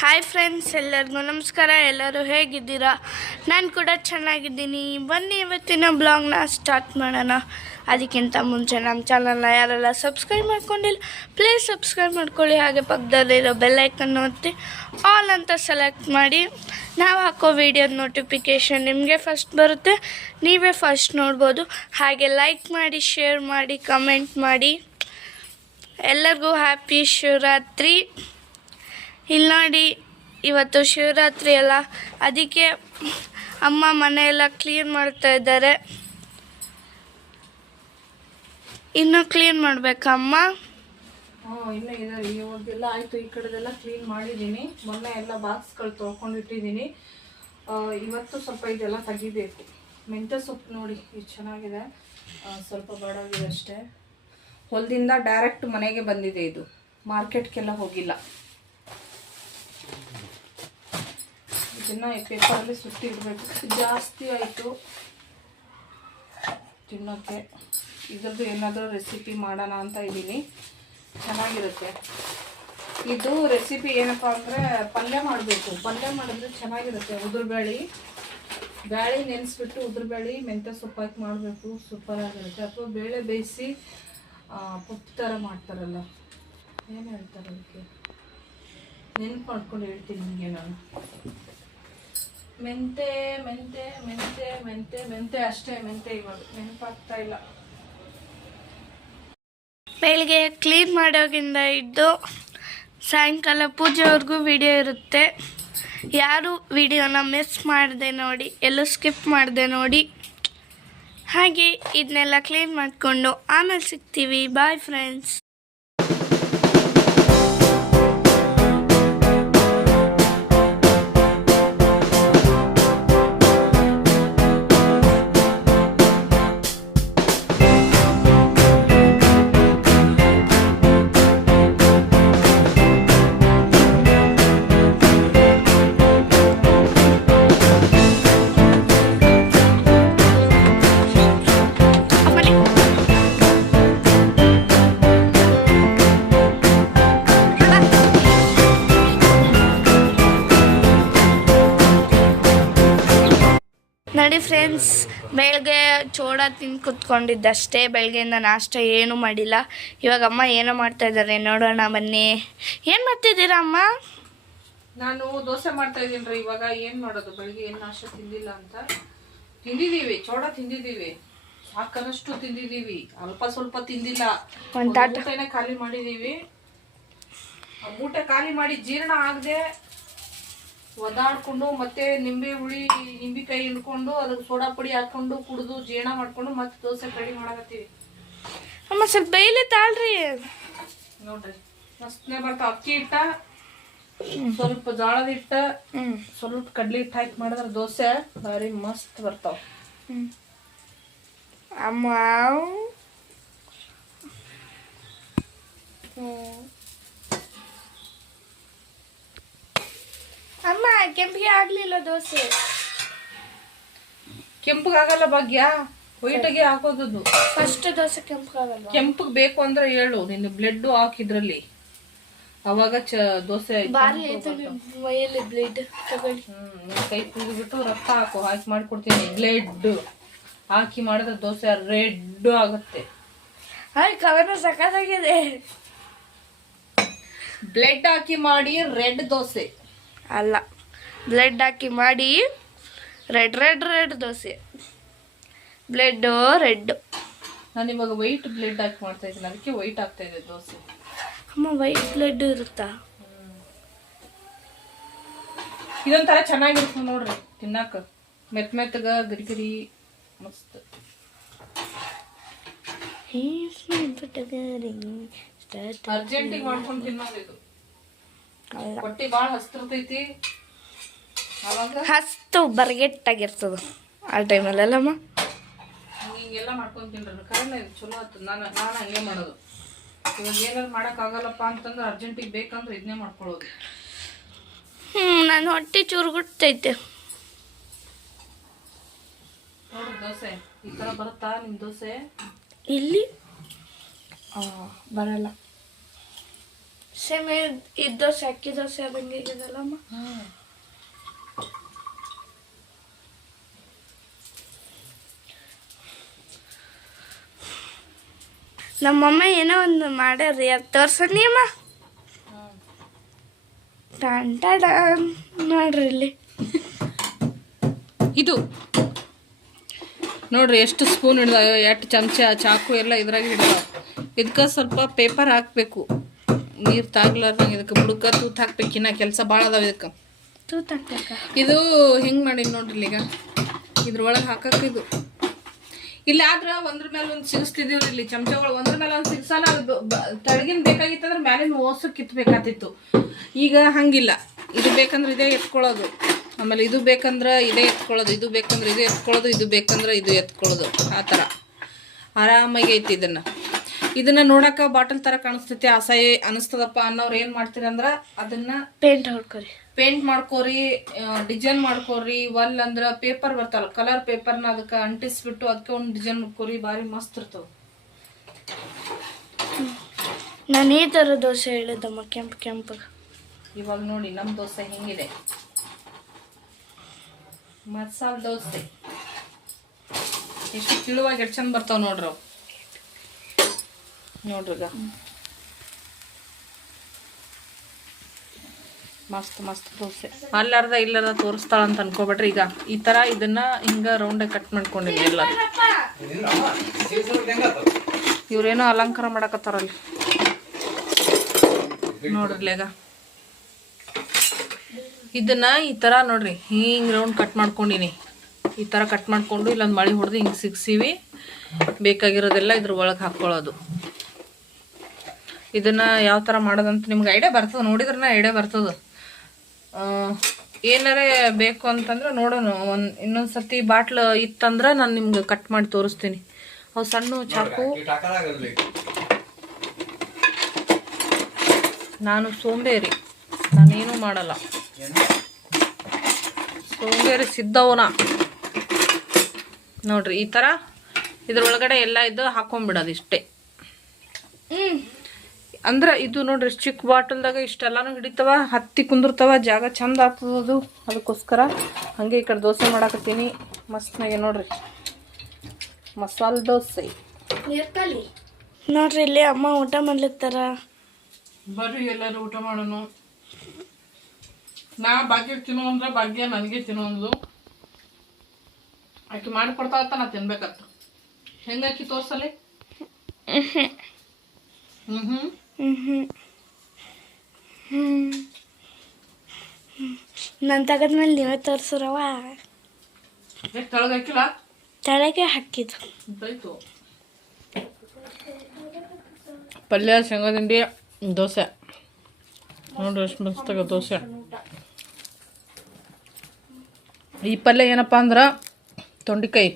Hi friends ಎಲ್ಲರಿಗೂ ನಮಸ್ಕಾರ. ಎಲ್ಲರೂ ಹೇಗಿದ್ದೀರಾ? ನಾನು ಕೂಡ ಚೆನ್ನಾಗಿದ್ದೀನಿ. ಬನ್ನಿ ಇವತ್ತಿನ ಬ್ಲಾಗ್ನ ಸ್ಟಾರ್ಟ್ ಮಾಡೋಣ. ಅದಕ್ಕಿಂತ ಮುಂಚೆ ನಮ್ಮ ಚಾನಲ್ನ ಯಾರೆಲ್ಲ ಸಬ್ಸ್ಕ್ರೈಬ್ ಮಾಡ್ಕೊಂಡಿಲ್ಲ ಪ್ಲೀಸ್ ಸಬ್ಸ್ಕ್ರೈಬ್ ಮಾಡ್ಕೊಳ್ಳಿ. ಹಾಗೆ ಪಕ್ಕದಲ್ಲಿರೋ ಬೆಲ್ಲೈಕನ್ನು ಒತ್ತಿ ಆಲ್ ಅಂತ ಸೆಲೆಕ್ಟ್ ಮಾಡಿ. ನಾವು ಹಾಕೋ ವಿಡಿಯೋ ನೋಟಿಫಿಕೇಷನ್ ನಿಮಗೆ ಫಸ್ಟ್ ಬರುತ್ತೆ. ನೀವೇ ಫಸ್ಟ್ ನೋಡ್ಬೋದು. ಹಾಗೆ ಲೈಕ್ ಮಾಡಿ ಶೇರ್ ಮಾಡಿ ಕಮೆಂಟ್ ಮಾಡಿ. ಎಲ್ಲರಿಗೂ ಹ್ಯಾಪಿ ಶಿವರಾತ್ರಿ. ಇಲ್ಲಿ ನೋಡಿ, ಇವತ್ತು ಶಿವರಾತ್ರಿ ಅಲ್ಲ. ಅದಕ್ಕೆ ಅಮ್ಮ ಮನೆಯೆಲ್ಲ ಕ್ಲೀನ್ ಮಾಡ್ತಾ ಇದ್ದಾರೆ. ಇನ್ನು ಕ್ಲೀನ್ ಮಾಡ್ಬೇಕಮ್ಮ ಇನ್ನೂ ಇವಾಗೆಲ್ಲ ಆಯಿತು. ಈ ಕಡೆದೆಲ್ಲ ಕ್ಲೀನ್ ಮಾಡಿದ್ದೀನಿ. ಮೊನ್ನೆ ಎಲ್ಲ ಬಾಕ್ಸ್ಗಳು ತೊಳ್ಕೊಂಡಿಟ್ಟಿದ್ದೀನಿ. ಇವತ್ತು ಸ್ವಲ್ಪ ಇದೆಲ್ಲ ತೆಗಿಬೇಕು. ಮೆಂತ್ಯ ಸೊಪ್ಪು ನೋಡಿ, ಇದು ಚೆನ್ನಾಗಿದೆ. ಸ್ವಲ್ಪ ಬಾಡಾಗಿದೆ ಅಷ್ಟೇ. ಹೊಲದಿಂದ ಡೈರೆಕ್ಟ್ ಮನೆಗೆ ಬಂದಿದೆ ಇದು. ಮಾರ್ಕೆಟ್ಗೆಲ್ಲ ಹೋಗಿಲ್ಲ. ಇದನ್ನ ಪೇಪರಲ್ಲಿ ಸುತ್ತಿ ಇಡಬೇಕು ಜಾಸ್ತಿ ಆಯಿತು. ತಿನ್ನೋಕ್ಕೆ ಇದರದ್ದು ಏನಾದರೂ ರೆಸಿಪಿ ಮಾಡೋಣ ಅಂತ ಇದ್ದೀನಿ. ಚೆನ್ನಾಗಿರುತ್ತೆ. ಇದು ರೆಸಿಪಿ ಏನಪ್ಪ ಅಂದರೆ ಪಲ್ಯ ಮಾಡಬೇಕು. ಪಲ್ಯ ಮಾಡಿದ್ರೆ ಚೆನ್ನಾಗಿರುತ್ತೆ. ಉದುರುಬೇಳೆ. ಬೇಳೆ ನೆನೆಸ್ಬಿಟ್ಟು ಉದುರುಬೇಳೆ, ಮೆಂತ್ಯ ಸೊಪ್ಪು ಹಾಕಿ ಮಾಡಬೇಕು. ಸೂಪರ್ ಆಗಿರುತ್ತೆ. ಅಥವಾ ಬೇಳೆ ಬೇಯಿಸಿ ಪಪ್ಪು ಥರ ಮಾಡ್ತಾರಲ್ಲ. ಏನು ಹೇಳ್ತಾರೆ ಅದಕ್ಕೆ? ನೆನ್ಪು ಮಾಡ್ಕೊಂಡು ಹೇಳ್ತೀನಿ ನಿಮಗೆ ನಾನು. ಮೆಂತೆ ಮೆಂತೆ ಮೆಂತೆ ಮೆಂತೆ ಮೆಂತೆ ಅಷ್ಟೇ, ಮೆಂತೆ ಇವಾಗ. ನೆನಪಾಗ್ತಾ ಇಲ್ಲ. ಬೆಳಿಗ್ಗೆ ಕ್ಲೀನ್ ಮಾಡೋಗಿಂದ ಇದ್ದು ಸಾಯಂಕಾಲ ಪೂಜೆವರೆಗೂ ವಿಡಿಯೋ ಇರುತ್ತೆ. ಯಾರು ವಿಡಿಯೋನ ಮಿಸ್ ಮಾಡಿದೆ ನೋಡಿ, ಎಲ್ಲೂ ಸ್ಕಿಪ್ ಮಾಡಿದೆ ನೋಡಿ, ಹಾಗೆ ಇದನ್ನೆಲ್ಲ ಕ್ಲೀನ್ ಮಾಡಿಕೊಂಡು ಆಮೇಲೆ ಸಿಗ್ತೀವಿ. ಬಾಯ್ ಫ್ರೆಂಡ್ಸ್ ನೋಡಿ ಫ್ರೆಂಡ್ಸ್ ಬೆಳಗ್ಗೆ ಚೋಡ ತಿಂದು ಕುತ್ಕೊಂಡಿದ್ದಷ್ಟೇ ಬೆಳಗ್ಗೆಯಿಂದ ನಾಷ್ಟ ಏನೂ ಮಾಡಿಲ್ಲ. ಇವಾಗ ಅಮ್ಮ ಏನೋ ಮಾಡ್ತಾ ಇದ್ದಾರೆ ನೋಡೋಣ ಬನ್ನಿ. ಏನು ಮಾಡ್ತಿದ್ದೀರಾ ಅಮ್ಮ? ನಾನು ದೋಸೆ ಮಾಡ್ತಾ ಇದ್ದೀನಿ ರೀ ಇವಾಗ ಏನು ಮಾಡೋದು? ಬೆಳಗ್ಗೆ ಏನು ನಾಷ್ಟ ತಿಂದಿಲ್ಲ ಅಂತ. ತಿಂದಿದೀವಿ ಚೋಡ ತಿಂದಿದೀವಿ ಸಾಕನಷ್ಟು ತಿಂದಿದೀವಿ ಅಲ್ಪ ಸ್ವಲ್ಪ ತಿಂದಿಲ್ಲ. ಒಂದ್ ಖಾಲಿ ಮಾಡಿದೀವಿ ಊಟ ಮೂಟೆ ಖಾಲಿ ಮಾಡಿ ಜೀರ್ಣ ಆಗದೆ ಒದಾಡ್ಕೊಂಡು ಮತ್ತೆ ನಿಂಬೆ ಹುಳಿ ನಿಂಬೆಕಾಯಿ ಹಿಡ್ಕೊಂಡು ಅದಕ್ಕೆ ಸೋಡಾ ಪುಡಿ ಹಾಕೊಂಡು ಕುಡಿದು ಜೀರ್ಣ ಮಾಡ್ಕೊಂಡು ಮತ್ತೆ ದೋಸೆ ಕಡಿ ಮಾಡಕತ್ತೀವಿ. ಅಮ್ಮ ಸ್ವಲ್ಪ ಬೇಯ್ಲಿ ತಾಳ್ರಿ. ನೋಡ್ರಿ ಮಸ್ತ್ನೇ ಬರ್ತಾವ ಅಕ್ಕಿ ಹಿಟ್ಟ ಸ್ವಲ್ಪ ಜೋಳದ ಹಿಟ್ಟ ಸ್ವಲ್ಪ ಕಡ್ಲಿ ಹಿಟ್ಟು ಹಾಕಿ ಮಾಡಿದ್ರೆ ದೋಸೆ ಭಾರಿ ಮಸ್ತ್ ಬರ್ತಾವ. ಹ್ಞೂ ಅಮ್ಮ ಹ್ಮ್. ಅಮ್ಮ ಕೆಂಪಿಗೆ ಆಗ್ಲಿಲ್ಲ ದೋಸೆ. ಕೆಂಪಗಾಗಲ್ಲ ಭಾಗ್ಯ ವೈಟಾಗಿ ಹಾಕೋದದು. ಫಸ್ಟ್ ದೋಸೆ ಕೆಂಪಾಗಲ್ಲ ಕೆಂಪಗ್ ಬೇಕು ಅಂದ್ರೆ ಹೇಳು ನಿನ್ನ ಬ್ಲಡ್ ಹಾಕಿದ್ರಲ್ಲಿ ಅವಾಗ ಚ ದೋಸೆ ಬಾರಿ ಐತೆ ನಿಮ್ ಮೈಯಲ್ಲಿ ಬ್ಲೇಡ್ ತಗೊಳ್ಳಿ. ಹ್ಮ್ ಕೈ ಕುದಿಬಿಟ್ಟು ರಕ್ತ ಹಾಕು ಹಾಕಿ ಮಾಡ್ಕೊಡ್ತೀನಿ. ಬ್ಲಡ್ ಹಾಕಿ ಮಾಡಿದ್ರೆ ದೋಸೆ ರೆಡ್ ಆಗುತ್ತೆ. ಹಾಯ್ ಕವರ್ ಸಖತ್ತಾಗಿದೆ. ಬ್ಲೆಡ್ ಹಾಕಿ ಮಾಡಿ ರೆಡ್ ದೋಸೆ. ಅಲ್ಲ. ಬ್ಲೆಡ್ ಹಾಕಿ ಮಾಡಿ red red red dosa. Blood red ನಾನು ಇವಾಗ ವೈಟ್ ಬ್ಲೆಡ್ ಹಾಕಿ ಮಾಡ್ತಾ ಇದ್ದೀನಿ. ಅದಕ್ಕೆ ವೈಟ್ ಆಗ್ತಾ ಇದೆ ದೋಸೆ. ಅಮ್ಮ ವೈಟ್ ಬ್ಲೆಡ್ ಇರುತ್ತಾ? ಇದೊಂಥರ ಚೆನ್ನಾಗಿರುತ್ತೆ ನೋಡ್ರಿ ತಿನ್ನಾಕ. ಮೆತ್ ಮೆತ್ತಗ ಗರಿ ಗರಿ ಮಸ್ತ್. ಅರ್ಜೆಂಟಿಗೆ ಮಾಡ್ಕೊಂಡು ತಿನ್ನೋದು ಇದು. ಹೊಟ್ಟಿ ಭಾಳ ಹಸ್ತಿರ್ತೈತಿ. ಅವಾಗ ಹಸ್ತು ಬರ್ಗೆಟ್ಟಾಗಿರ್ತದ ಆ ಟೈಮಲ್ಲಲ್ಲಮ್ಮ ಹಿಂಗೆಲ್ಲ ಮಾಡ್ಕೊಂಡು ತಿನ್ರಿ ಕಾರಣ ಇದು ಚಲೋ ಆಯ್ತು ನಾನು ನಾನು ಹಂಗೆ ಮಾಡೋದು. ಇವಾಗ ಏನಾರು ಮಾಡೋಕ್ಕಾಗಲ್ಲಪ್ಪ ಅಂತಂದ್ರೆ ಅರ್ಜೆಂಟಿಗೆ ಬೇಕಂದ್ರೆ ಇದನ್ನೇ ಮಾಡ್ಕೊಳ್ಳೋದು. ಹ್ಞೂ ನಾನು ಹೊಟ್ಟೆ ಚೂರುಗುಟ್ಟೈತೆ ನೋಡ್ರಿ ದೋಸೆ. ಈ ಥರ ಬರುತ್ತಾ ನಿಮ್ಮ ದೋಸೆ? ಇಲ್ಲಿ? ಬರಲ್ಲ. ಸೇಮ್ ಇದ್ದ ದೋಸೆ ಅಕ್ಕಿ ದೋಸೆ ಆದಂಗೆ ಇದೆಲ್ಲಮ್ಮ ನಮ್ಮಮ್ಮ ಏನೋ ಒಂದು ಮಾಡ್ಯಾರ್ರಿ ಅದು ತೋರ್ಸನಿ ಅಮ್ಮ. ಟನ್ ಟಡನ್. ನೋಡ್ರಿ ಇಲ್ಲಿ. ಇದು. ನೋಡ್ರಿ ಎಷ್ಟು ಸ್ಪೂನ್ ಹಿಡ್ದ ಎಷ್ಟು ಚಮಚ ಚಾಕು ಎಲ್ಲ ಇದ್ರಾಗ ಹಿಡ್ದ ಇದಕ್ಕೆ ಸ್ವಲ್ಪ ಪೇಪರ್ ಹಾಕಬೇಕು. ನೀರು ತಾಗ್ಲಾರ್ದಂಗೆ ಇದಕ್ಕೆ ಬುಡಕ ತೂತ್ ಹಾಕ್ಬೇಕು. ಇನ್ನ ಕೆಲಸ ಭಾಳ ಅದಾವ ಇದಕ್ಕೆ. ತೂತ್ ಹಾಕ್ಬೇಕ? ಇದು ಹೆಂಗೆ ಮಾಡಿ ನೋಡ್ರಿ ಈಗ? ಇದ್ರೊಳಗೆ ಹಾಕಕ್ಕೆ ಇದು. ಇಲ್ಲಿ ಆದ್ರ ಒಂದ್ರ ಮೇಲೆ ಒಂದು ಸಿಗಿಸ್ತಿದೀವ್ರಿ ಇಲ್ಲಿ ಚಮಚಗಳು. ಒಂದ್ರ ಮೇಲೆ ಒಂದು ಸಿಗ್ಸಲ್ಲ ಅದು ತಳಗಿನ ಬೇಕಾಗಿತ್ತಂದ್ರೆ ಮ್ಯಾಲಿನ ಓಸು ಕಿತ್ಬೇಕಾತಿತ್ತು. ಈಗ ಹಂಗಿಲ್ಲ. ಇದು ಬೇಕಂದ್ರೆ ಇದೇ ಎತ್ಕೊಳ್ಳೋದು ಆಮೇಲೆ ಇದು ಬೇಕಂದ್ರೆ ಇದೇ ಎತ್ಕೊಳ್ಳೋದು ಇದು ಬೇಕಂದ್ರೆ ಇದು ಎತ್ಕೊಳ್ಳೋದು ಇದು ಬೇಕಂದ್ರೆ ಇದು ಎತ್ಕೊಳ್ಳೋದು ಆ ಥರ ಆರಾಮಾಗಿ ಐತಿ ಇದನ್ನ. ಇದನ್ನ ನೋಡಕ ಬಾಟಲ್ ತರ ಕಾಣಿಸ್ತೈತಿ ಅಸಹ್ಯ ಅನಿಸ್ತದಪ್ಪ ಅನ್ನೋರು ಏನ್ ಮಾಡ್ತೀರಂದ್ರ ಅದನ್ನ ಪೇಂಟ್ ಹೊಡ್ಕೊರಿ. ಪೇಂಟ್ ಮಾಡ್ಕೋರಿ ಡಿಸೈನ್ ಮಾಡ್ಕೋರಿ ಒಲ್ ಅಂದ್ರ ಪೇಪರ್ ಬರ್ತಾವಲ್ಲ ಕಲರ್ ಪೇಪರ್ನ ಅದಕ್ಕೆ ಅಂಟಿಸ್ಬಿಟ್ಟು ಅದಕ್ಕೆ ಒಂದು ಡಿಸೈನ್ ಮಾಡ್ಕೋರಿ ಭಾರಿ ಮಸ್ತ್ ಇರ್ತಾವ. ನಾನು ಈ ಥರ ದೋಸೆ ಹೇಳಿದ್ದಮ್ಮ ಕೆಂಪು ಕೆಂಪು. ಇವಾಗ ನೋಡಿ ನಮ್ಮ ದೋಸೆ ಹೆಂಗಿದೆ. ಮಸಾಲ ದೋಸೆ. ಎಷ್ಟು ತಿಳುವಾಗಿ ಎಷ್ಟು ಚಂದ ಬರ್ತಾವೆ ನೋಡ್ರಿ ಅವು. ನೋಡ್ರಿ ಈಗ ಮಸ್ತ್ ಮಸ್ತ್ ದೋಸೆ. ಅಲ್ಲಾರ್ದ ಇಲ್ಲಾರ್ದ ತೋರಿಸ್ತಾಳ ಅಂತ ಅನ್ಕೋಬೇಡ್ರಿ ಈಗ. ಈ ತರ ಇದನ್ನ ಹಿಂಗ ರೌಂಡಾಗಿ ಕಟ್ ಮಾಡ್ಕೊಂಡಿದ್ವಿ ಎಲ್ಲ. ಇವ್ರೇನೋ ಅಲಂಕಾರ ಮಾಡಕತ್ತಾರಲ್ಲಿ. ನೋಡ್ರಿ ಈಗ. ಇದನ್ನ ಈ ತರ ನೋಡ್ರಿ ಹಿಂಗ್ ರೌಂಡ್ ಕಟ್ ಮಾಡ್ಕೊಂಡಿನಿ. ಈ ತರ ಕಟ್ ಮಾಡ್ಕೊಂಡು ಇಲ್ಲೊಂದು ಮಳಿ ಹೊಡೆದು ಹಿಂಗ್ ಸಿಗ್ಸಿವಿ. ಬೇಕಾಗಿರೋದೆಲ್ಲ ಇದ್ರ ಒಳಗೆ ಹಾಕ್ಕೊಳ್ಳೋದು ಇದನ್ನ ಯಾವ ತರ ಮಾಡೋದಂತ ನಿಮ್ಗೆ ಐಡಿಯಾ ಬರ್ತದ? ನೋಡಿದ್ರನ ಐಡಿಯಾ ಬರ್ತದ? ಏನಾರ ಬೇಕು ಅಂತಂದ್ರೆ ನೋಡೋಣ. ಒಂದು ಇನ್ನೊಂದು ಬಾಟ್ಲ್ ಇತ್ತಂದ್ರೆ ನಾನು ನಿಮ್ಗೆ ಕಟ್ ಮಾಡಿ ತೋರಿಸ್ತೀನಿ. ಅವು ಸಣ್ಣ ಚಾಕು. ನಾನು ಸೋಂಬೇರಿ. ನಾನೇನು ಮಾಡಲ್ಲ. ಸೋಂಬೇರಿ ಸಿದ್ದವನ. ನೋಡ್ರಿ, ಈ ಥರ ಇದ್ರೊಳಗಡೆ ಎಲ್ಲ ಇದ್ದು ಹಾಕೊಂಡ್ಬಿಡೋದು ಇಷ್ಟೇ. ಅಂದ್ರೆ ಇದು ನೋಡ್ರಿ ಚಿಕ್ಕ ಬಾಟಲ್ದಾಗ ಇಷ್ಟೆಲ್ಲಾನು ಹಿಡಿತವ ಹತ್ತಿ ಕುಂದಿರ್ತಾವ ಜಾಗ ಚಂದ ಆಗ್ತದದು ಅದಕ್ಕೋಸ್ಕರ ಹಂಗೆ ಈ ಕಡೆ ದೋಸೆ ಮಾಡಾಕತ್ತೀನಿ. ಮಸ್ತ್ನಾಗೆ ನೋಡ್ರಿ. ಮಸಾಲೆ ದೋಸೆ. ನೋಡ್ರಿ ಇಲ್ಲಿ ಅಮ್ಮ ಊಟ ಮಾಡ್ಲಿತ್ತಾರ. ಬರ್ರಿ ಎಲ್ಲರೂ ಊಟ ಮಾಡೋಣ. ನಾ ಭಾಗ್ಯ ತಿನ್ನೋ ಅಂದ್ರೆ ಭಾಗ್ಯ ನನಗೆ ತಿನ್ನೋದು ಆಕೆ ಮಾಡಿಕೊಡ್ತಾ ನಾ ತಿನ್ಬೇಕತ್ತ ಹೆಂಗಾಕಿ ತೋರ್ಸಲಿ? ಹ್ಮ್ ಹ್ಮ್. ಹ್ಮ್ ಹ್ಮ್ ಹ್ಮ್ ನಾನು ತೆಗದ್ಮೇಲೆ ನೀವೇ ತೋರಿಸ್ರವ ತೆಳಗ್ ಹಾಕಿದ್ದು. ಪಲ್ಯ ಶೇಂಗಾ ತಿಂಡಿ ದೋಸೆ. ನೋಡ್ರಿ ಎಷ್ಟು ಮಸ್ತಾಗ ದೋಸೆ. ಈ ಪಲ್ಯ ಏನಪ್ಪ ಅಂದ್ರೆ ತೊಂಡಿಕಾಯಿ.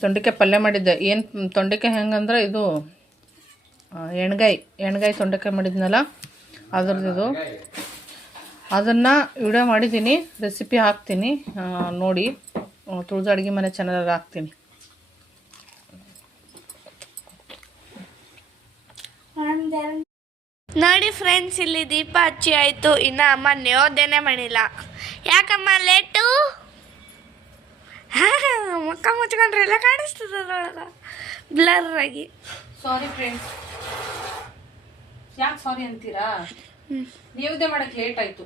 ತೊಂಡಿಕಾಯಿ ಪಲ್ಯ ಮಾಡಿದ್ದೆ. ಏನು ತೊಂಡಿಕಾಯಿ ಹೆಂಗಂದ್ರೆ ಇದು ಎಣ್ಗಾಯಿ ಎಣ್ಗಾಯಿ ತೊಂಡೆಕಾಯಿ ಮಾಡಿದ್ನಲ್ಲ? ಅದ್ರದ್ದು ಅದನ್ನು ವಿಡಿಯೋ ಮಾಡಿದ್ದೀನಿ ರೆಸಿಪಿ ಹಾಕ್ತೀನಿ. ನೋಡಿ ತುಳಿದು ಅಡುಗೆ ಮನೆ ಚೆನ್ನಾಗಿ ಹಾಕ್ತೀನಿ. ನೋಡಿ ಫ್ರೆಂಡ್ಸ್ ಇಲ್ಲಿ ದೀಪ ಹಚ್ಚಿ ಆಯಿತು. ಇನ್ನು ಅಮ್ಮ ನೇಯೋದೇನೆ ಮಾಡಿಲ್ಲ. ಯಾಕಮ್ಮ ಲೇಟು ಮುಖ ಮುಚ್ಕೊಂಡ್ರೆ ಎಲ್ಲ ಕಾಣಿಸ್ತದ ಬ್ಲರ್ ಆಗಿ. ಸಾರಿ ಫ್ರೆಂಡ್ಸ್ ಯಾಕೆ ಸಾರಿ ಅಂತೀರಾ? ನೈವೇದ್ಯ ಮಾಡಕ್ಕೆ ಲೇಟ್ ಆಯ್ತು.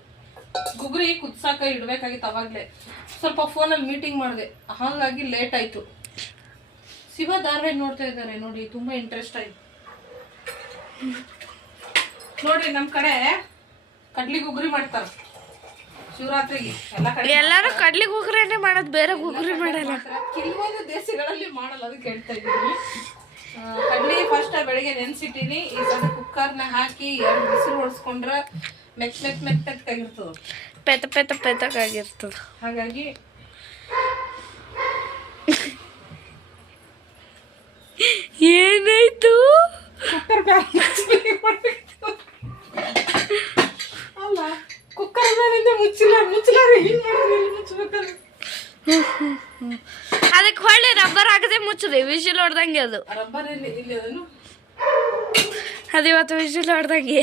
ಗುಗ್ರಿ ಕುದ್ಸಾಕ ಇಡ್ಬೇಕಾಗಿತ್ತು ಅವಾಗ್ಲೇ. ಸ್ವಲ್ಪ ಫೋನಲ್ಲಿ ಮೀಟಿಂಗ್ ಮಾಡಿದೆ. ಹಾಗಾಗಿ ಲೇಟ್ ಆಯ್ತು. ಶಿವ ಧಾರವಾಹಿ ನೋಡ್ತಾ ಇದ್ದಾರೆ ನೋಡಿ ತುಂಬಾ ಇಂಟ್ರೆಸ್ಟ್ ಆಯ್ತು. ನೋಡ್ರಿ ನಮ್ ಕಡೆ ಕಡ್ಲಿ ಗುಗ್ರಿ ಮಾಡ್ತಾರ. ಶಿವರಾತ್ರಿಗೆ ಎಲ್ಲಾರು ಕಡ್ಲಿ ಗುಗ್ರಿ ಮಾಡೋದು ಬೇರೆ ಗುಗ್ರಿ ಮಾಡಲ್ಲ. ಕೆಲವೊಂದು ದೇಶಗಳಲ್ಲಿ ಮಾಡಲ್ಲ ಅದಕ್ಕೆ ಹೇಳ್ತಾ ಇದ್ದೀನಿ. ಕಡ್ಲಿ ಫಸ್ಟ್ ಬೆಳಿಗ್ಗೆ ನೆನ್ಸಿಟ್ಟಿನಿ. ಈ ಸಣ್ಣ ಕುಕ್ಕರ್ನ ಹಾಕಿ ಎರಡು ಬಿಸಿಲು ಹೊಡ್ಸ್ಕೊಂಡ್ರೆ ಮೆತ್ ಮೆತ್ ಮೆತ್ ಮೆತ್ತಗಾಗಿರ್ತದ ಪೆತ ಪೆತ ಪೆತಕ್ಕಾಗಿರ್ತದೆ ಹಾಗಾಗಿ ಏನಾಯ್ತು? ಕುಕ್ಕರ್ ಅಲ್ಲ ಕುಕ್ಕರ್ ಮೇಲಿಂದ ಮುಚ್ಚಿಲ್ಲ ಮುಚ್ಚಲಾರ ಹಿಂಗ್ ಮಾಡಿ ಮುಚ್ಚಬೇಕಲ್ಲ ಅದಕ್ಕೆ ಹೊಳ್ಳಿ ರಬ್ಬರ್ ಹಾಕದೆ ಮುಚ್ಚ್ರಿ ವಿಶಿಲ್ ಹೊಡ್ದಂಗೆ ಅದು. ರಬ್ಬರ್ ಅದು ಇವತ್ತು ವಿಷಲ್ ಹೊಡ್ದಂಗೆ.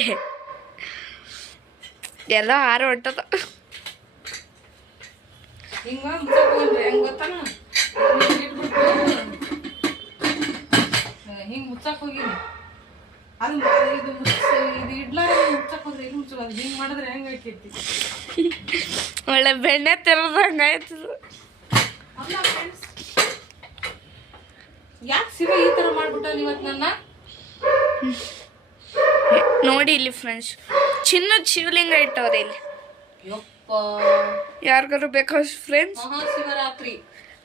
ಎಲ್ಲ ಹಾರ ಹೊಟ್ಟದ ಹಿಂಗ ಮುಚ್ಚಕ್ ಹೋಗಿನಿ. ಅದು ಇದು ಇದು ಇಡ್ಲಾರ ಮುಚ್ಚಕ್ ಹೋದ್ರೆ ಇಲ್ಲಿ ಮುಚ್ಚಲ್ಲ ಅದು ಹಿಂಗ್ ಮಾಡಿದ್ರೆ ಹೆಂಗೆ ಆಕೈತಿ? ಒಳ್ಳೆ ಬೆಣ್ಣೆ ತಿರದಂಗ ಆಯ್ತದ. ಯಾಕೆ ಶಿವ ಈ ತರ ಮಾಡ್ಬಿಟ್ಟ ಇವತ್ತು ನನ್ನ? ನೋಡಿ ಇಲ್ಲಿ ಫ್ರೆಂಡ್ಸ್ ಚಿನ್ನದ ಶಿವಲಿಂಗ ಇಟ್ಟವ್ರೆ ಇಲ್ಲಿ. ಯಾರಿಗಾರು ಬೇಕಾ ಫ್ರೆಂಡ್ಸ್ ಮಹಾಶಿವರಾತ್ರಿ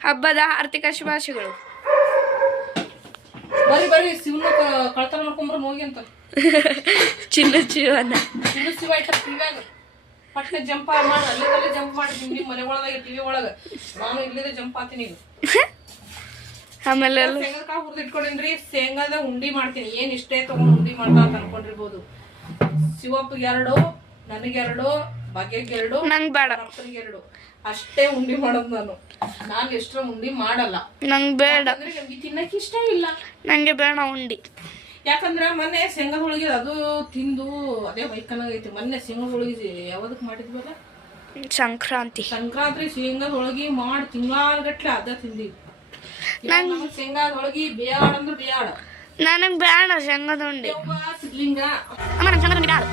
ಹಬ್ಬದ ಆರ್ಥಿಕ ಶುಭಾಶಯಗಳು. ಬರ್ರಿ ಬರ್ರಿ ಶಿವನ ಕಳ್ತನ ಮಾಡ್ಕೊಂಬರ ಹೋಗಿ ಅಂತ. ಚಿನ್ನ ಶಿವನ. ಚಿನ್ನ ಶಿವ ಇಟ್ಟ ಪಟ್ನೆ ಜಂಪ್ ಮಾಡಿ ಅಲ್ಲಿ ಅಲ್ಲೇ ಜಂಪ್ ಮಾಡಿ ನಿಮ್ಮ ಮನೆ ಒಳಗೆ ಟಿವಿ ಒಳಗೆ. ನಾನು ಇಲ್ಲಿಂದ ಜಂಪ್ ಆತೀನಿ ಈಗ. ಆಮೇಲೆ ಕಾಳು ಹುರಿದು ಇಟ್ಕೊಂಡಿನ್ರಿ ಶೇಂಗಾದ ಉಂಡಿ ಮಾಡ್ತೀನಿ. ಏನ್ ಇಷ್ಟೇ ತಗೊಂಡು ಉಂಡಿ ಮಾಡ್ತಾ ಅಂತ ಅನ್ಕೊಂಡಿರ್ಬೋದು. ಶಿವಪ್ಪಗೆ ಎರಡು ನನಗೆ ಎರಡು ಬಗೆಗೆ ಎರಡು ನಂಗೆ ಬೇಡ. ಅಪ್ಪನಿಗೆ ಎರಡು. ಅಷ್ಟೇ ಉಂಡಿ ಮಾಡೋದು ನಾನು. ನಾನು ಎಷ್ಟರ ಉಂಡಿ ಮಾಡಲ್ಲ. ನಂಗೆ ಬೇಡ. ಅಂದ್ರೆ ನಮ್ಗೆ ತಿನ್ನಕ್ಕೆ ಇಷ್ಟ ಇಲ್ಲ. ನಂಗೆ ಬೇಡ ಉಂಡಿ ಯಾಕಂದ್ರೆ ಮೊನ್ನೆ ಶೇಂಗಾ ಹೋಳಿಗೆ ಅದು ತಿಂದು ಅದೇ ವೈಕನಾಗೈತಿ. ಮೊನ್ನೆ ಶೇಂಗಾ ಹೋಳಿಗೆ ಯಾವ್ದಕ್ ಮಾಡಿದ್ವಲ್ಲ? ಸಂಕ್ರಾಂತಿ. ಸಂಕ್ರಾಂತಿ ಶೇಂಗಾ ಹೋಳಿಗೆ ಮಾಡಿ ತಿಂಗಳಗಟ್ಲೆ ಅದ ತಿಂದಿ ನಮ್ಗೆ ಶೇಂಗಾದ ಹೋಳಿಗೆ ಬೇಡ ಅಂದ್ರೆ ಬೇಡ ನನಗೆ ಬೇಡ ಶೇಂಗದ ಉಂಡಿ. ಯವ್ವ ಸಿದ್ಲಿಂಗ. ಅಮ್ಮ ನಂಗೆ ಶೇಂಗದ ಉಂಡಿ ಬೇಡ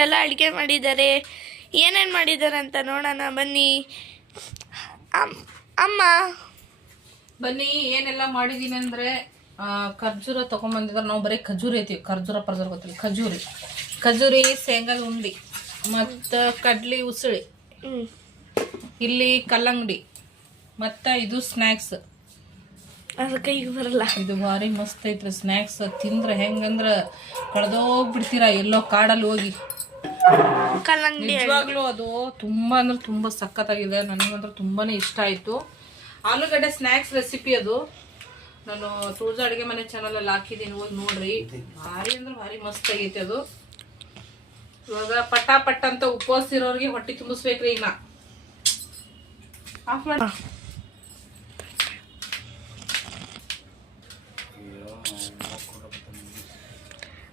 ಇಷ್ಟೆಲ್ಲ ಅಡುಗೆ ಮಾಡಿದ್ದಾರೆ. ಏನೇನು ಮಾಡಿದ್ದಾರೆ ಅಂತ ನೋಡೋಣ ಬನ್ನಿ. ಅಮ್- ಅಮ್ಮ. ಬನ್ನಿ ಏನೆಲ್ಲ ಮಾಡಿದ್ದೀನಿ ಅಂದರೆ ಖರ್ಜೂರ ತೊಗೊಂಬಂದಿದ್ರೆ ನಾವು ಬರೀ ಖಜೂರಿ ಐತಿವಿ. ಖರ್ಜೂರ ಪರ್ಜೂರ ಗೊತ್ತಿಲ್ಲ. ಖಜೂರಿ. ಖಜೂರಿ ಶೇಂಗಾದ ಉಂಡಿ ಮತ್ತು ಕಡ್ಲಿ ಉಸುಳಿ. ಇಲ್ಲಿ ಕಲ್ಲಂಗಡಿ ಮತ್ತು ಇದು ಸ್ನ್ಯಾಕ್ಸ್ ಅದಕ್ಕೆ ಈಗ ಬರಲ್ಲ. ಇದು ಭಾರಿ ಮಸ್ತ್ ಐತ್ರಿ ಸ್ನ್ಯಾಕ್ಸ್ ತಿಂದ್ರೆ ಹೆಂಗಂದ್ರೆ ಕಳೆದೋಗ್ಬಿಡ್ತೀರಾ ಎಲ್ಲೋ ಕಾಡಲ್ಲಿ ಹೋಗಿ. ಕಲ್ಲಂಗಡಿ ನಿಜವಾಗ್ಲೂ ಅದು ತುಂಬಾ ಅಂದ್ರೆ ತುಂಬಾ ಸಖತ್ತಾಗಿದೆ. ನನಗಂದ್ರೆ ತುಂಬಾನೇ ಇಷ್ಟ ಆಯ್ತು. ಆಲೂಗಡ್ಡೆ ಸ್ನ್ಯಾಕ್ಸ್ ರೆಸಿಪಿ ಅದು. ನಾನು ತುಳಜಾ ಅಡುಗೆ ಮನೆ ಚಾನಲ್ ಅಲ್ಲಿ ಹಾಕಿದ್ದೀನಿ. ಹೋಗಿ ನೋಡ್ರಿ. ಭಾರಿ ಅಂದ್ರೆ ಭಾರಿ ಮಸ್ತ್ ಆಗೈತೆ ಅದು. ಇವಾಗ ಪಟ ಪಟ್ಟ ಅಂತ ಉಪವಾಸ ಇರೋರಿಗೆ ಹೊಟ್ಟೆ ತುಂಬಿಸ್ಬೇಕ್ರಿ ಈಗ. ನಾ ಆಫ್ ಮಾಡಿ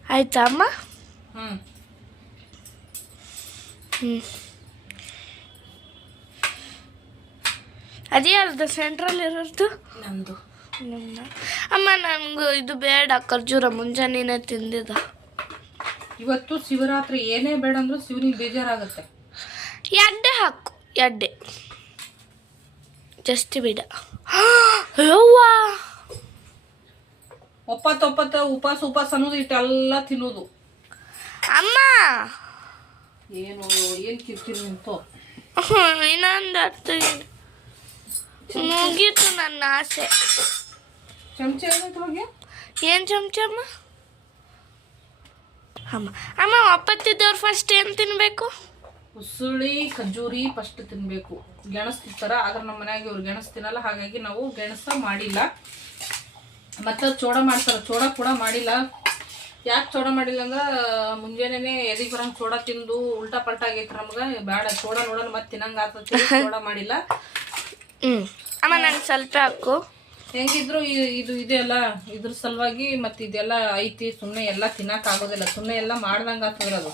ಆಯ್ತಾ ಅಮ್ಮ? ಹ್ಮ್. ಹ್ಞೂ ಅದೇ ಅರ್ಧ ಸೆಂಟ್ರಲ್ ಇರೋದು? ನಂದು. ನನ್ನ. ಅಮ್ಮ ನನಗೂ ಇದು ಬೇಡ ಖರ್ಜೂರ ಮುಂಜಾನೆನೇ ತಿಂದಿದ ಇವತ್ತು ಶಿವರಾತ್ರಿ ಏನೇ ಬೇಡ ಅಂದ್ರೂ ಶಿವನಿಗೆ ಬೇಜಾರಾಗತ್ತೆ. ಎಡ್ಡೆ ಹಾಕು ಎಡ್ಡೆ. ಜಸ್ಟ್ ಬಿಡ. ಯವ್ವಾ? ಒಪ್ಪತ್ತು ಉಪಾಸ ಉಪವಾಸ ಉಪವಾಸ ಅನ್ನೋದು ಇಟ್ಟೆಲ್ಲ ತಿನ್ನೋದು. ಅಮ್ಮ! ಏನು ಏನ್ ಕಿರ್ಕಿರಿ ನಿಂತು? ಇನ್ನೊಂದು ಇದೆ. ಮುಗೀತು ನನ್ನ ಆಸೆ. ಚಮಚ ಹೋಗಿ? ಏನು ಚಮಚಮ್ಮ ಅಮ್ಮ? ಅಮ್ಮ ಒಪ್ಪತ್ತಿದ್ದವ್ರು ಫಸ್ಟ್ ಏನು ತಿನ್ನಬೇಕು ಉಸುಳಿ ಖಜೂರಿ ಫಸ್ಟ್ ತಿನ್ನಬೇಕು ಗೆಣಸು ತಿಂತಾರ ಆದ್ರೆ ನಮ್ಮ ಮನ್ಯಾಗ ಇವ್ರು ಗೆಣಸು ತಿನ್ನಲ್ಲ ಹಾಗಾಗಿ ನಾವು ಗೆಣಸ ಮಾಡಿಲ್ಲ. ಮತ್ತೆ ಚೋಡ ಮಾಡ್ತಾರ ಚೋಡ ಕೂಡ ಮಾಡಿಲ್ಲ. ಯಾಕೆ ಚೋಡ ಮಾಡಿಲ್ಲ ಅಂದ್ರೆ ಮುಂಜಾನೆ ಎದಿಗೆ ಬರಂಗ್ ಚೋಡ ತಿಂದು ಉಲ್ಟಾ ಪಲ್ಟಾ ಆಗೈತಿ ನಮ್ಗ. ಬೇಡ ಚೋಡ ನೋಡೋಣ ಮತ್ತೆ ತಿನ್ನಂಗ ಆತತಿ. ಚೋಡ ಮಾಡಿಲ್ಲ. ಹ್ಞೂ ಅಮ್ಮ ನಂಗೆ ಸ್ವಲ್ಪ ಹಾಕು. ಹೆಂಗಿದ್ರು ಇದು ಇದೆಲ್ಲ ಇದ್ರ ಸಲುವಾಗಿ ಮತ್ತೆ ಇದೆಲ್ಲ ಐತಿ ಸುಮ್ಮನೆ ಎಲ್ಲ ತಿನ್ನಕ್ ಆಗೋದಿಲ್ಲ. ಸುಮ್ಮನೆ ಎಲ್ಲ ಮಾಡ್ದಂಗ ಆಗ್ತದ್ರ ಅದು.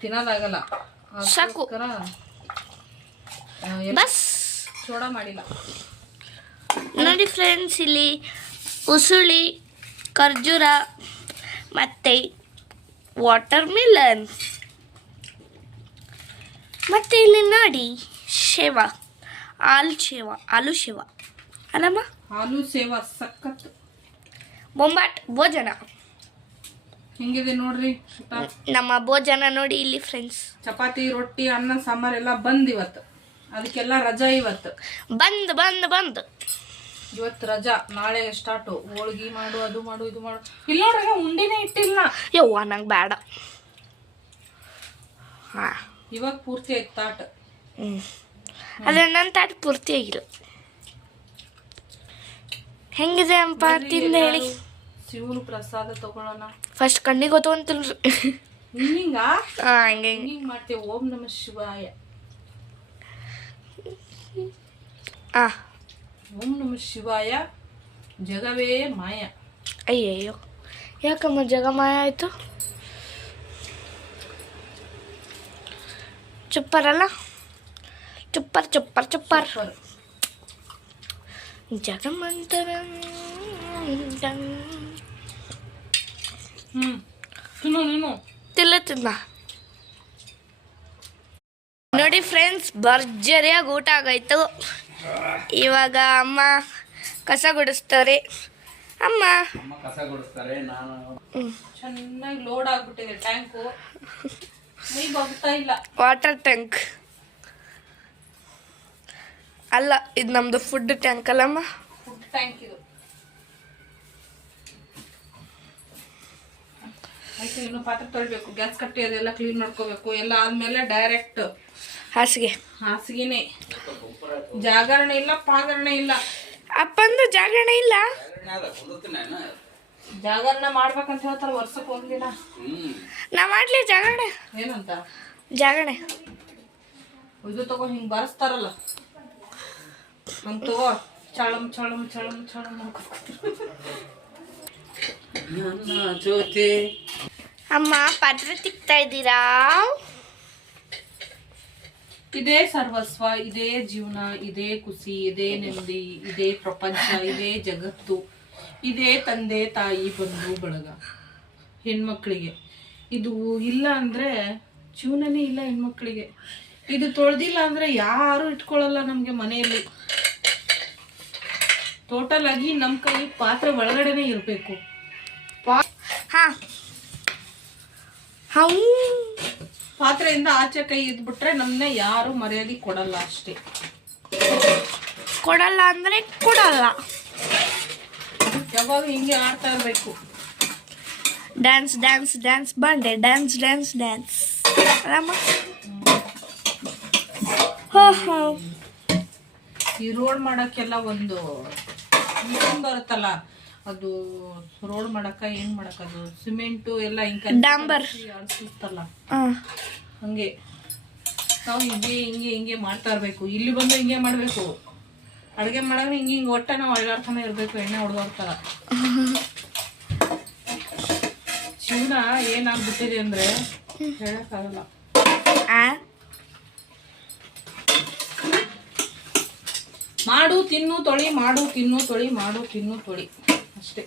ತಿನ್ನೋದಾಗಲ್ಲ ಅದಕ್ಕೋಸ್ಕರ, ಬಸ್. ಚೋಡ ಮಾಡಿಲ್ಲ. ನೋಡಿ ಫ್ರೆಂಡ್ಸ್ ಇಲ್ಲಿ ಉಸುಳಿ ಖರ್ಜೂರ ಮತ್ತು ವಾಟರ್ ಮಿಲನ್ ಮತ್ತು ಇಲ್ಲಿ ನೋಡಿ ಶೇವ ಆಲು ಶೇವ ಆಲು ಶೇವ. ಅಲ್ಲಮ್ಮ? ಹಾಲು ಸೇವ ಸಖತ್. ಬೊಂಬಾಟ್ ಭೋಜನ. ಹೆಂಗಿದೆ ನೋಡ್ರಿ ಊಟ ನಮ್ಮ ಭೋಜನ ನೋಡಿ ಇಲ್ಲಿ ಫ್ರೆಂಡ್ಸ್ ಚಪಾತಿ ರೊಟ್ಟಿ ಅನ್ನ ಸಾಂಬಾರ್ ಎಲ್ಲ ಬಂದ್ ಇವತ್ತು. ಅದಕ್ಕೆಲ್ಲ ರಜಾ ಇವತ್ತು. ಬಂದ್ ಬಂದ್ ಬಂದ್. ಇವತ್ತು ರಜಾ ನಾಳೆ ಸ್ಟಾರ್ಟ್ ಹೋಳ್ಗಿ ಮಾಡು ಅದು ಮಾಡು ಇದು ಮಾಡು. ಇಲ್ಲ ನೋಡ್ರಿ ಉಂಡಿನೇ ಇಟ್ಟಿಲ್ಲ. ಯವ್ವ ನಂಗೆ ಬೇಡ ಹಾಂ. ಇವಾಗ ಪೂರ್ತಿ ಆಯ್ತು ತಾಟ್. ಹ್ಞೂ ಅದೇ ನನ್ನ ತಾಟ್ ಪೂರ್ತಿ ಆಗಿಲ್ಲ. ಹೆಂಗಿದೆ ಅಂಪ ತಿಂದು ಹೇಳಿ. ಶಿವನು ಪ್ರಸಾದ ತಗೊಳ್ಳೋಣ. ಫಸ್ಟ್ ಕಣ್ಣಿಗೆ ಗೊತ್ತಂತಿಲ್ರಿ ಹಿಂಗ ಹಾಂ ಹಂಗೆ ಹಿಂಗೆ ಹಿಂಗ್ ಮಾಡ್ತೇವೆ ಓಂ ನಮ ಶಿವಾಯ. ಹಾಂ ಓಂ ನಮ ಶಿವಾಯ. ಜಗವೇ ಮಾಯ. ಅಯ್ಯಯ್ಯೋ ಯಾಕಮ್ಮ ಜಗಮಾಯ ಆಯಿತು? ಚುಪ್ಪರಲ್ಲ? ಚುಪ್ಪರ್ ಚುಪ್ಪರ್ ಚುಪ್ಪರ್. ಜಗಮಂತರ ಹ್ಮ್ ತಿನ್ನು ನೀನು ತಿನ್ನ ನೋಡಿ ಫ್ರೆಂಡ್ಸ್ ಭರ್ಜರಿಯಾಗಿ ಊಟ ಆಗಾಯ್ತು. ಇವಾಗ ಅಮ್ಮ ಕಸ ಗುಡಿಸ್ತಾರೆ. ಅಮ್ಮ. ಅಮ್ಮ ಕಸ ಗುಡಿಸ್ತಾರೆ ನಾನು ಚೆನ್ನಾಗಿ ಲೋಡ್ ಆಗ್ಬಿಟ್ಟಿದೆ ಟ್ಯಾಂಕು ಬಗ್ತಾ ಇಲ್ಲ. ವಾಟರ್ ಟ್ಯಾಂಕ್ ಅಲ್ಲ ಇದು ನಮ್ದು ಫುಡ್ ಟ್ಯಾಂಕ್ ಅಲ್ಲಮ್ಮ. ಫುಡ್ ಟ್ಯಾಂಕ್ ಇದು. ಆಯ್ತು ಇನ್ನು ಪಾತ್ರೆ ತೊಳಿಬೇಕು. ಗ್ಯಾಸ್ ಕಟ್ಟಿ ಅದೆಲ್ಲ ಕ್ಲೀನ್ ಮಾಡ್ಕೋಬೇಕು. ಎಲ್ಲ ಆದ್ಮೇಲೆ ಡೈರೆಕ್ಟ್ ಹಾಸಿಗೆ. ಹಾಸಿಗೆನೆ. ಜಾಗರಣೆ ಇಲ್ಲ ಪಾಗರಣೆ ಇಲ್ಲ. ಅಪ್ಪಂದು ಜಾಗರಣೆ ಇಲ್ಲ. ಜಾಗರಣ ಮಾಡ್ಬೇಕಂತ ಹೇಳ್ತಾರ ವರ್ಷಕ್ಕೆ ಒಂದಿನ. ನಾ ಮಾಡ್ಲಿ ಜಾಗರಣೆ. ಏನಂತ? ಜಾಗರಣೆ. ಇದು ತಗೋ ಹಿಂಗ್ ಬರಸ್ತಾರಲ್ಲ. ಹಂಗ್ ತಗೋ ಚಳಂ ಚಳಂ ಚಳಂ ಚಳಂ ನನ್ನ ಜ್ಯೋತಿ ಅಮ್ಮ ಪಾತ್ರೆ ತಿಕ್ತಾ ಇದ್ದೀರಾ? ಇದೇ ಸರ್ವಸ್ವ, ಇದೇ ಜೀವನ, ಇದೇ ಖುಷಿ, ಇದೇ ನೆಮ್ಮದಿ, ಇದೇ ಪ್ರಪಂಚ, ಇದೇ ಜಗತ್ತು, ಇದೇ ತಂದೆ, ತಾಯಿ, ಬಂಧು, ಬಳಗ. ಹೆಣ್ಮಕ್ಳಿಗೆ. ಇದು ಇಲ್ಲ ಅಂದ್ರೆ ಜೀವನನೇ ಇಲ್ಲ ಹೆಣ್ಮಕ್ಳಿಗೆ. ಇದು ತೊಳೆದಿಲ್ಲ ಅಂದ್ರೆ ಯಾರು ಇಟ್ಕೊಳ್ಳಲ್ಲ ನಮ್ಗೆ ಮನೆಯಲ್ಲಿ. ಟೋಟಲ್ ಆಗಿ ನಮ್ ಕೈ ಪಾತ್ರೆ ಒಳಗಡೆನೆ ಇರ್ಬೇಕು. ಪಾ ಪಾತ್ರೆಯಿಂದ ಆಚೆ ಕೈ ಇದ್ಬಿಟ್ರೆ ನಮ್ಮನ್ನ ಯಾರು ಮರ್ಯಾದೆ ಕೊಡಲ್ಲ ಅಷ್ಟೇ. ಕೊಡಲ್ಲ ಅಂದ್ರೆ ಕೊಡಲ್ಲ. ಯಾವಾಗ ಹಿಂಗೆ ಆಡ್ತಾ ಇರ್ಬೇಕು. ಡ್ಯಾನ್ಸ್ ಡ್ಯಾನ್ಸ್ ಡ್ಯಾನ್ಸ್ ಬಂಡೆ. ಡ್ಯಾನ್ಸ್ ಡ್ಯಾನ್ಸ್ ಡ್ಯಾನ್ಸ್ ಈ ರೋಡ್ ಮಾಡೋಕ್ಕೆಲ್ಲ ಒಂದು ಬರುತ್ತಲ್ಲ. ಅದು ರೋಡ್ ಮಾಡಕ ಏನ್ ಮಾಡಕ ಅದು ಸಿಮೆಂಟು ಎಲ್ಲ ಹಿಂಗೆ ಡಾಂಬರ್. ಹಂಗೆ. ನಾವು ಹಿಂಗೆ ಹಿಂಗೆ ಹಿಂಗೆ ಮಾಡ್ತಾ ಇರ್ಬೇಕು. ಇಲ್ಲಿ ಬಂದು ಹಿಂಗೆ ಮಾಡ್ಬೇಕು. ಅಡುಗೆ ಮಾಡಾಗ ಹಿಂಗೆ ಹಿಂಗೆ ಒಟ್ಟ ನಾವು ಅಳ್ಳಾಡ್ತಾನೆ ಇರ್ಬೇಕು ಎಣ್ಣೆ ಹೊಡೆದೋರ್ ಥರ. ಜೀವನ ಏನಾಗ್ಬಿಟ್ಟಿದೆ ಅಂದ್ರೆ ಹೇಳಕ್ಕಾಗಲ್ಲ. ಆ? ಮಾಡು ತಿನ್ನು ತೊಳಿ ಮಾಡು ತಿನ್ನು ತೊಳಿ ಮಾಡು ತಿನ್ನು ತೊಳಿ. ಅಷ್ಟೇ